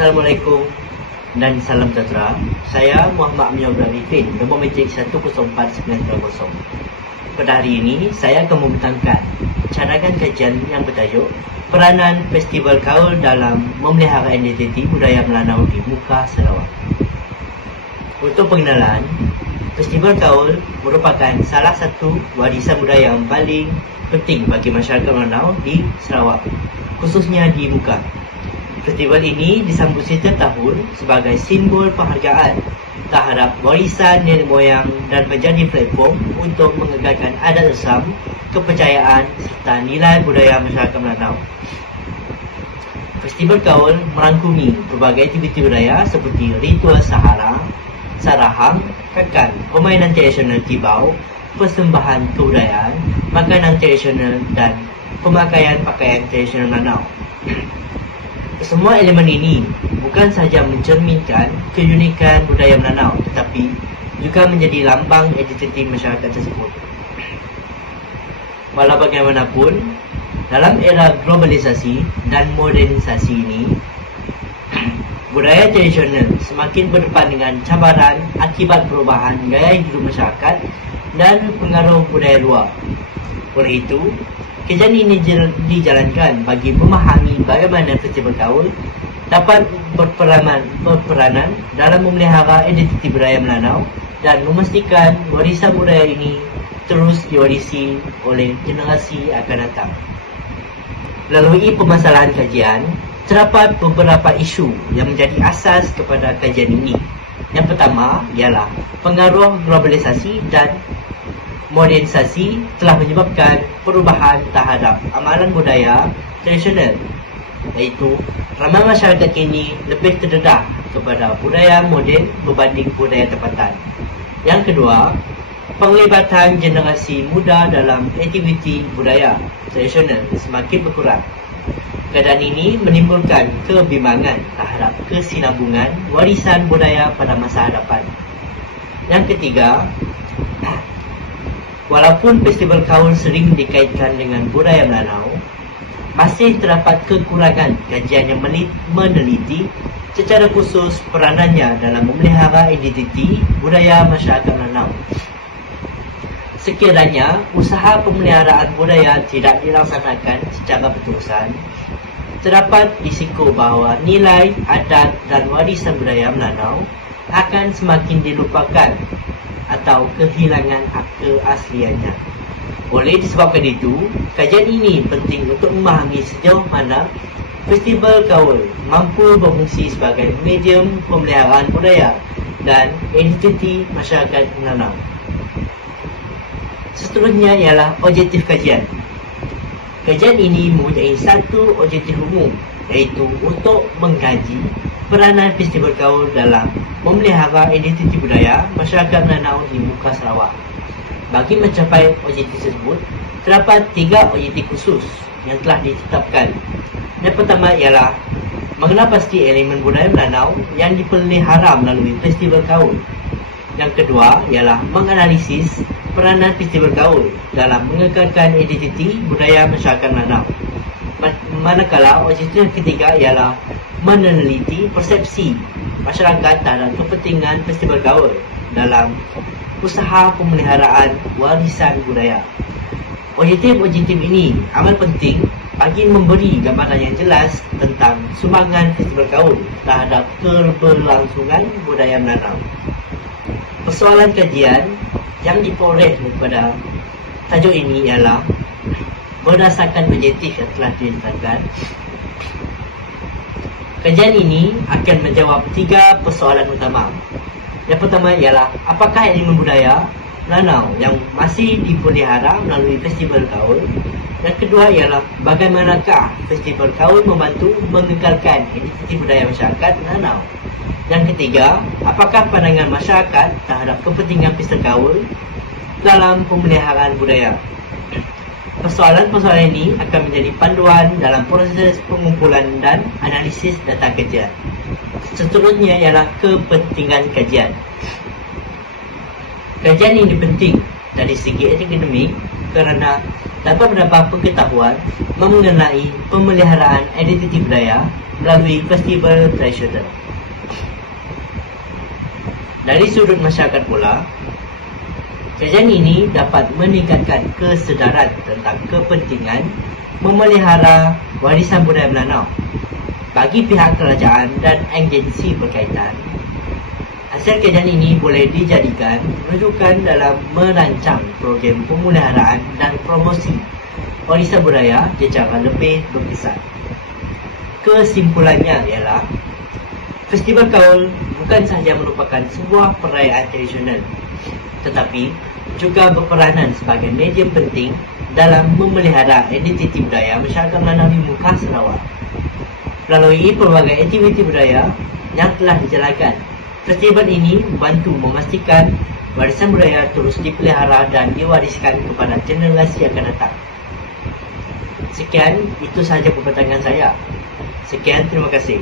Assalamualaikum dan salam sejahtera. Saya Muhammad Amir Arifin, nombor metrik 104990. Pada hari ini, saya akan membentangkan cadangan kajian yang bertajuk Peranan Festival Kaul dalam Memelihara Identiti Budaya Melanau di Muka Sarawak. Untuk pengenalan, Festival Kaul merupakan salah satu warisan budaya yang paling penting bagi masyarakat Melanau di Sarawak, khususnya di Muka. Festival ini disambut setiap tahun sebagai simbol penghargaan terhadap warisan nenek moyang dan menjadi platform untuk mengekalkan adat Islam, kepercayaan serta nilai budaya masyarakat Melanau. Festival Kaul merangkumi berbagai aktiviti budaya seperti ritual sarahang, kakan, permainan tradisional kibau, persembahan kebudayaan, makanan tradisional dan pemakaian pakaian tradisional Melanau. Semua elemen ini bukan sahaja mencerminkan keunikan budaya Melanau, tetapi juga menjadi lambang identiti masyarakat tersebut. Walau bagaimanapun, dalam era globalisasi dan modernisasi ini, budaya tradisional semakin berdepan dengan cabaran akibat perubahan gaya hidup masyarakat dan pengaruh budaya luar. Oleh itu, kajian ini dijalankan bagi memahami bagaimana Festival Kaul dapat berperanan dalam memelihara identiti budaya Melanau dan memastikan warisan budaya ini terus diwarisi oleh generasi akan datang. Melalui permasalahan kajian, terdapat beberapa isu yang menjadi asas kepada kajian ini. Yang pertama ialah pengaruh globalisasi dan modernisasi telah menyebabkan perubahan terhadap amalan budaya tradisional, iaitu ramai masyarakat kini lebih terdedah kepada budaya moden berbanding budaya tempatan. Yang kedua, penglibatan generasi muda dalam aktiviti budaya tradisional semakin berkurang. Keadaan ini menimbulkan kebimbangan terhadap kesinambungan warisan budaya pada masa hadapan. Yang ketiga, walaupun Festival Kaul sering dikaitkan dengan budaya Melanau, masih terdapat kekurangan kajian yang meneliti secara khusus peranannya dalam memelihara identiti budaya masyarakat Melanau. Sekiranya usaha pemeliharaan budaya tidak dilaksanakan secara berterusan, terdapat risiko bahawa nilai, adat dan warisan budaya Melanau akan semakin dilupakan atau kehilangan keasliannya. Oleh disebabkan itu, kajian ini penting untuk memahami sejauh mana Festival Kaul mampu berfungsi sebagai medium pemeliharaan budaya dan identiti masyarakat Melanau. Seterusnya ialah objektif kajian. Kajian ini mempunyai satu objektif umum, iaitu untuk mengkaji peranan Festival Kaul dalam memelihara identiti budaya masyarakat Melanau di Muka Sarawak. Bagi mencapai objektif tersebut, terdapat 3 objektif khusus yang telah ditetapkan. Yang pertama ialah mengenal pasti elemen budaya Melanau yang dipelihara melalui Festival Kaul. Yang kedua ialah menganalisis peranan Festival Kaul dalam mengekalkan identiti budaya masyarakat Melanau. Manakala objektif ketiga ialah meneliti persepsi masyarakat terhadap kepentingan Festival Kaul dalam usaha pemeliharaan warisan budaya. Objektif-objektif ini amat penting bagi memberi gambaran yang jelas tentang sumbangan Festival Kaul terhadap keberlangsungan budaya Melanau. Persoalan kajian yang diperoleh daripada tajuk ini ialah berdasarkan objektif yang telah ditetapkan. Kajian ini akan menjawab 3 persoalan utama. Yang pertama ialah apakah elemen budaya Melanau yang masih dipelihara melalui Festival Kaul. Yang kedua ialah bagaimanakah Festival Kaul membantu mengekalkan identiti budaya masyarakat Melanau. Yang ketiga, apakah pandangan masyarakat terhadap kepentingan Festival Kaul dalam pemeliharaan budaya. Persoalan-persoalan ini akan menjadi panduan dalam proses pengumpulan dan analisis data kajian. Seterusnya ialah kepentingan kajian. Kajian ini penting dari segi akademik kerana dapat mendapat pengetahuan mengenai pemeliharaan identiti budaya melalui festival tradisional. Dari sudut masyarakat pula, kajian ini dapat meningkatkan kesedaran tentang kepentingan memelihara warisan budaya Melanau bagi pihak kerajaan dan agensi berkaitan. Hasil kajian ini boleh dijadikan rujukan dalam merancang program pemeliharaan dan promosi warisan budaya secara lebih berkesan. Kesimpulannya ialah Festival Kaul bukan sahaja merupakan sebuah perayaan tradisional, tetapi juga berperanan sebagai medium penting dalam memelihara identiti budaya masyarakat Melanau di muka Sarawak. Melalui pelbagai aktiviti budaya yang telah dijalankan, festival ini membantu memastikan warisan budaya terus dipelihara dan diwariskan kepada generasi akan datang. Sekian, itu sahaja perbatangan saya. Sekian, terima kasih.